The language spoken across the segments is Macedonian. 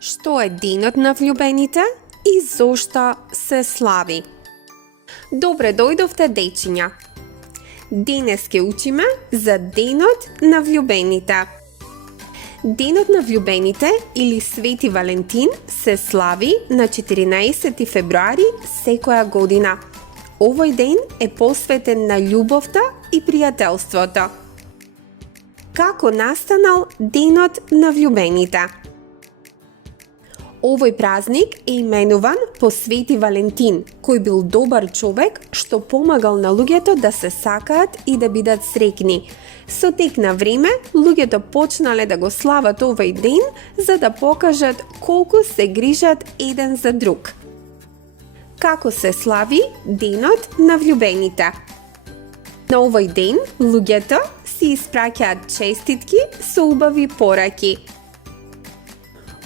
Што е денот на влюбените и зошто се слави? Добре дојдовте, дечиња. Денес ке учиме за денот на влюбените. Денот на влюбените или Свети Валентин се слави на 14 февруари секоја година. Овој ден е посветен на љубовта и пријателството. Како настанал денот на влюбените? Овој празник е именуван по Свети Валентин, кој бил добар човек што помагал на луѓето да се сакаат и да бидат среќни. Со тек на време, луѓето почнале да го слават овој ден за да покажат колку се грижат еден за друг. Како се слави денот на влюбените? На овој ден, луѓето си испраќаат честитки со убави пораки.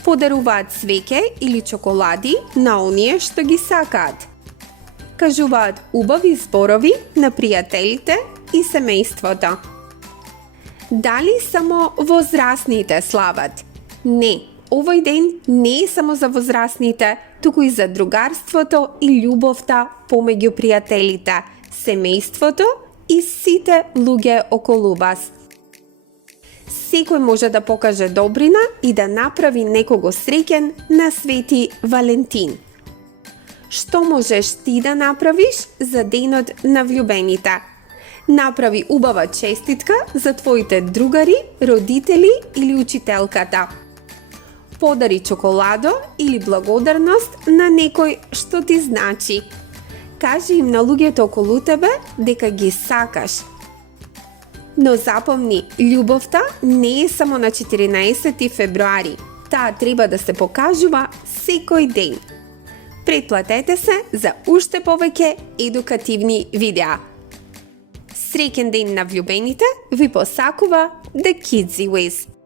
Подаруваат свеќе или чоколади на оние што ги сакаат. Кажуваат убави зборови на пријателите и семејството. Дали само возрасните слават? Не, овој ден не е само за возрасните, туку и за другарството и љубовта помеѓу пријателите, семејството и сите луѓе околу вас. Секој може да покаже добрина и да направи некого среќен на Свети Валентин. Што можеш ти да направиш за денот на влюбените? Направи убава честитка за твоите другари, родители или учителката. Подари чоколадо или благодарност на некој што ти значи. Кажи им на луѓето околу тебе дека ги сакаш. Но запомни, љубовта не е само на 14 февруари. Таа треба да се покажува секој ден. Претплатете се за уште повеќе едукативни видеа. Среќен ден на влюбените ви посакува The Kidsy Wiz.